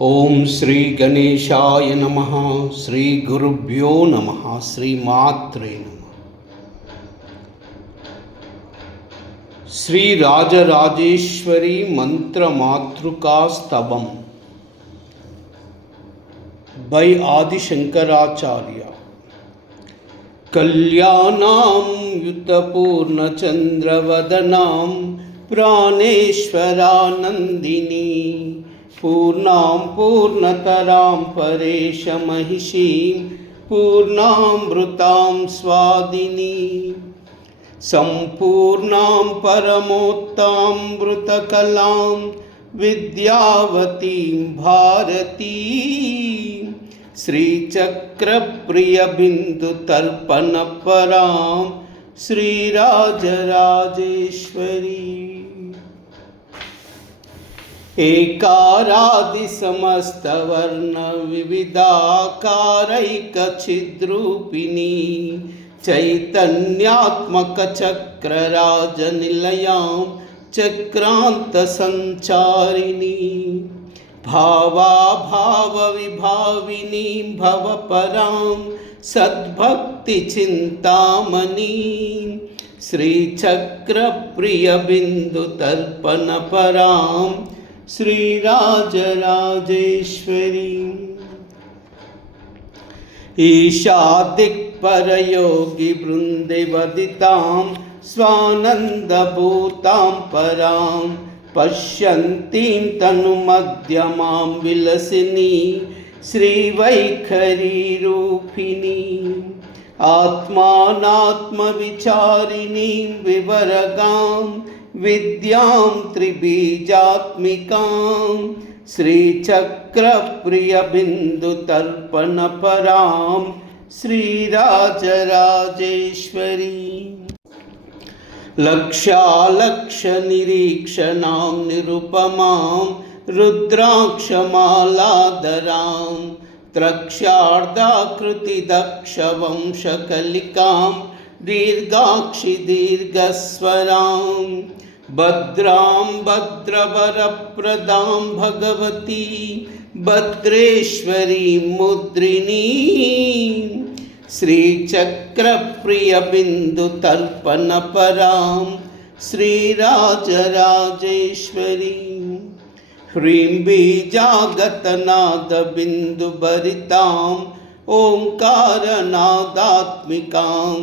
ఓం శ్రీ గణేశాయ నమః. శ్రీ గురుభ్యో నమః. శ్రీమాత్రే నమః. శ్రీ రాజరాజేశ్వరి మంత్రమాతృకా స్తవం బై ఆది శంకరాచార్య. కళ్యాణాం యుతపూర్ణచంద్రవదనాం ప్రాణేశ్వరానందిని పూర్ణాం పూర్ణతరాం పరేశమహిషీం పూర్ణామృతాం స్వాదిని సంపూర్ణాం పరమోత్తామృతకలాం విద్యావతీం భారతీం శ్రీచక్రప్రియబిందుతర్పణపరాం శ్రీరాజరాజేశ్వరీ ఏకారాది సమస్తవర్ణ వివిధాకారైకఛిద్రూపిణీ చైతన్యాత్మక చక్రరాజనిలయాం చక్రాంత సంచారిణీ భావాభావ విభావినీ భవపరాం సద్భక్తి చింతామణి శ్రీచక్రప్రియబిందుతర్పణపరాం శ్రీరాజరాజేశ్వరీ ఈశాదిక్పరయోగి బృందివదితాం స్వానందభూతాం పరాం పశ్యంతీం తనుమధ్యమాం విలసినీ శ్రీవైఖరీరూపిణీ ఆత్మానాత్మవిచారిణీం వివరగాం విద్యాం త్రిబీజాత్మికాం శ్రీచక్రప్రియబిందుతర్పణపరాం శ్రీరాజరాజేశ్వరీ లక్ష్యాలక్షనిరీక్షణాం నిరుపమాం రుద్రాక్షమాలాధరాం త్రక్ష్యార్ధాకృతిదక్షవంశకలికాం దీర్ఘాక్షి దీర్ఘస్వరాం భద్రాం భద్రవరప్రదాం భగవతీ భద్రేశ్వరీం ముద్రిణీం శ్రీచక్రప్రియబిందుతర్పణపరాం శ్రీరాజరాజేశ్వరీం హ్రీం బీజాగతనాదబిందుభరితాం ఓంకారనాదాత్మికాం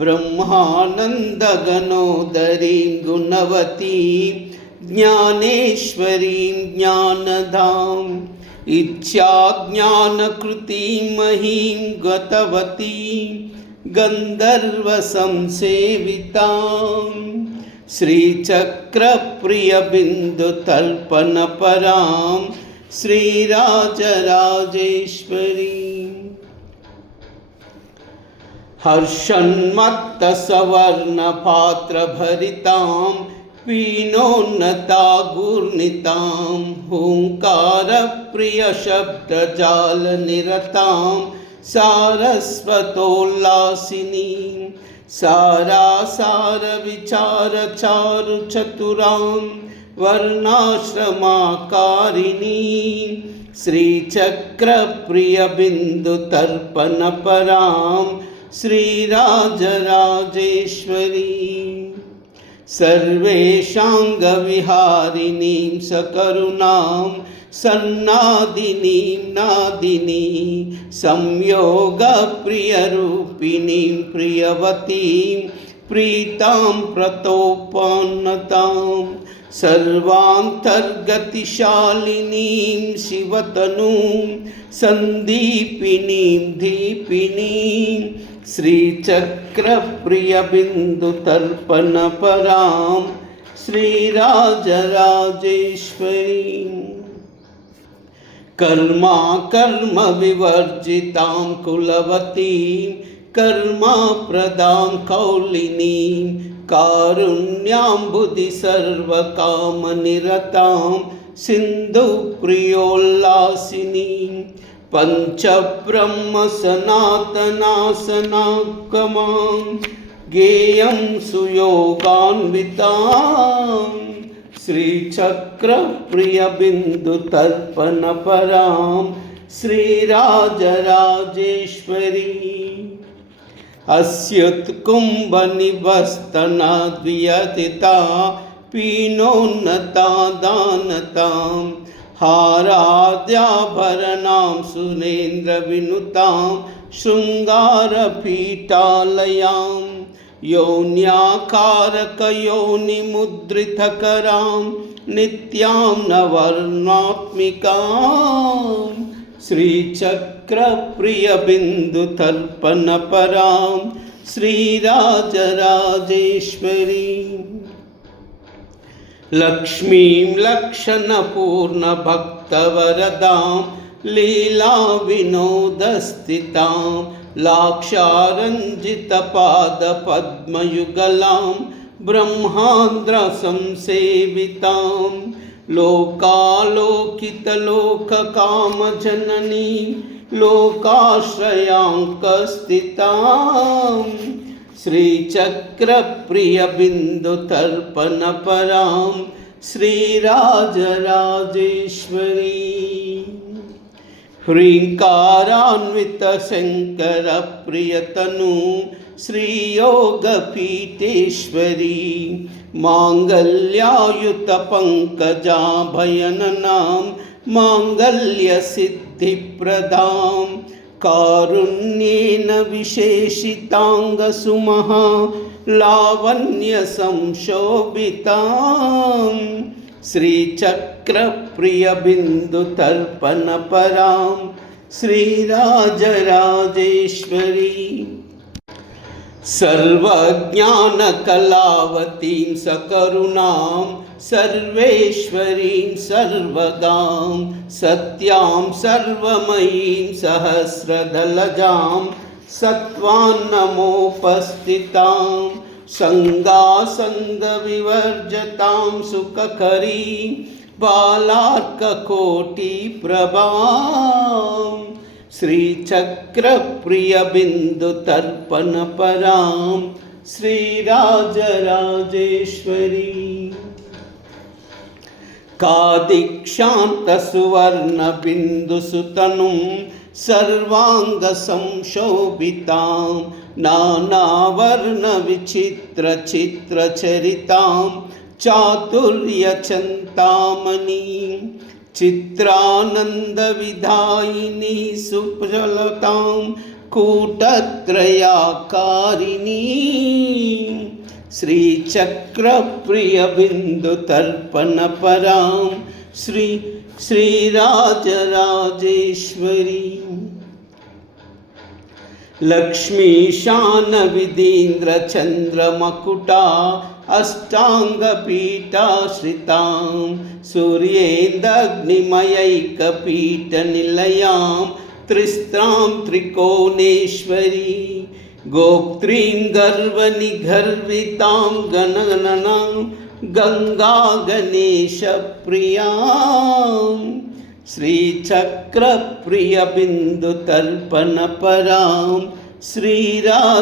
బ్రహ్మానందగణోదరీం గుణవతీం జ్ఞానేశ్వరీం జ్ఞానదాం ఇచ్ఛాజ్ఞానకృతీం మహీం గతవతీం గంధర్వసంసేవితాం శ్రీచక్రప్రియబిందుతర్పణపరాం శ్రీరాజరాజేశ్వరీం హర్షన్మత్తసవర్ణపాత్రభరితాం పీనోన్నతాగూర్ణితాం హూంకారప్రియశబ్దజాలనిరతాం సారస్వతోల్లాసినీం సారాసారవిచారచారుచతురాం వర్ణాశ్రమాకారిణీం శ్రీచక్రప్రియబిందుతర్పణపరాం శ్రీరాజరాజేశ్వరీం సర్వేషాంగవిహారిణీం సకరుణాం సన్నాదినీం నాదినీ సంయోగప్రియరూపిణీం ప్రియవతీం ప్రీతాం ప్రతోపన్నతాం సర్వాంతర్గతిశాలినీం శివతనూం సందీపినీం దీపినీం శ్రీచక్రప్రియబిందుతర్పణపరాం శ్రీరాజరాజేశ్వరీం కర్మ వివర్జితాం కులవతీం కర్మాప్రదాం కౌలినీం కారుణ్యాంబుధి సర్వకామనిరతాం సింధుప్రియోల్లాసినీం పంచబ్రహ్మ సనాతనాసనాకమాం గేయం సుయోగాన్వితాం श्रीचक्रप्रियबिन्दुतर्पणपरां श्रीराजराजेश्वरी अस्युत्कुम्भनिभस्तनद्वियतिता पीनोन्नता दानतां हाराद्याभरणां सुरेन्द्रविनुतां शृङ्गारपीठालयां योन्याकारकयोनिमुद्रितकरां नित्यां नवर्णात्मिकां श्रीचक्रप्रियबिन्दुतर्पणपरां श्रीराजराजेश्वरी लक्ष्मीं लक्षणपूर्णभक्तवरदां लीलाविनोदस्थितां लाक्षारञ्जितपादपद्मयुगलां ब्रह्मान्द्रसंसेवितां लोकालोकितलोककामजननीं लोकाश्रयाङ्कस्थितां श्रीचक्रप्रियबिन्दुतर्पणपरां श्रीराजराजेश्वरी ह्रीङ्कारान्वितशङ्करप्रियतनु श्रीयोगपीठेश्वरी माङ्गल्यायुतपङ्कजाभयननां माङ्गल्यसिद्धिप्रदां कारुण्येन विशेषिताङ्गसुमहा लावण्यसंशोभितां श्रीचक्रप्रियबिन्दुतर्पणपरां श्रीराजराजेश्वरी सर्वज्ञानकलावतीं सकरुणां सर्वेश्वरीं सर्वगां सत्यां सर्वमयीं सहस्रदलजां सत्त्वान्नमोपस्थितां सङ्गासङ्गविवर्जतां सुखकरीं बालार्ककोटिप्रभां श्रीचक्रप्रियबिन्दुतर्पणपरां श्रीराजराजेश्वरी कादिक्षान्तसुवर्णबिन्दुसुतनुं सर्वाङ्गसंशोभितां नानावर्णविचित्रचित्रचरितां चातुर्यचन्तामणिं चित्रानन्दविधायिनी सुप्रलतां कूटत्रयाकारिणी श्रीचक्रप्रियबिन्दुतर्पणपरां श्रीराजराजेश्वरी लक्ष्मीशानविधीन्द्रचन्द्रमकुटा अष्टाङ्गपीठाश्रितां सूर्येन्दग्निमयैकपीठनिलयां त्रिस्त्रां त्रिकोणेश्वरी गोप्त्रीं गर्वनिगर्वितां गणगणनां गङ्गागणेशप्रियां श्रीचक्रप्रियबिन्दुतर्पणपरां श्रीराजराजेश्वरी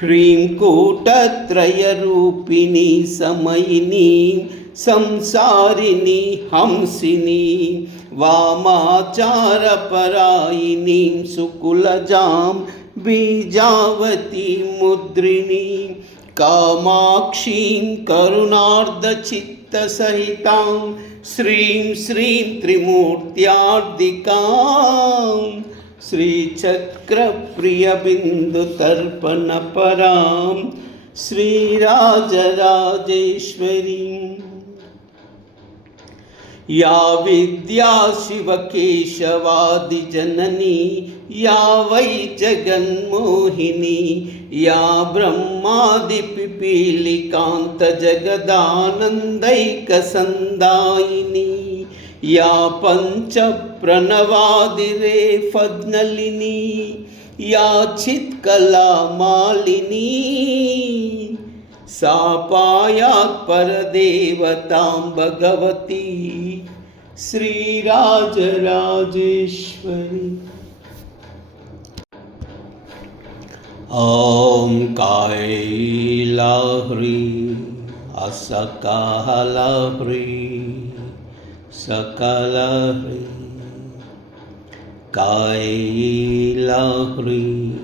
ह्रीं कूटत्रयरूपिणी समयिनीं संसारिणी हंसिनी वामाचारपरायिनीं सुकुलजां बीजावतीं मुद्रिणीं कामाक्षीं करुणार्धचित्तसहितां श्रीं श्रीं त्रिमूर्त्यार्दिकां श्रीचक्रप्रियबिन्दुतर्पणपरां श्रीराजराजेश्वरीं या विद्या शिवकेशवादिजननी या वै जगन्मोहिनी या ब्रह्मादिपिपीलिकान्तजगदानन्दैकसन्दायिनी या पञ्चप्रणवादिरेफज्ञलिनी या चित्कलामालिनी सा पायात् परदेवतां भगवती श्रीराजराजेश्वरी ॐ कैलाह्री असकालह्री सकलह्री कैलाह्री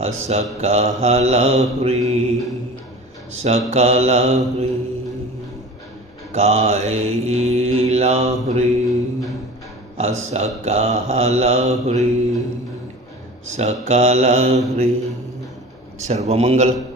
असकालह्री सकलह्री कैलाह्री असकालह्री सकलह्री. सर्वमंगल.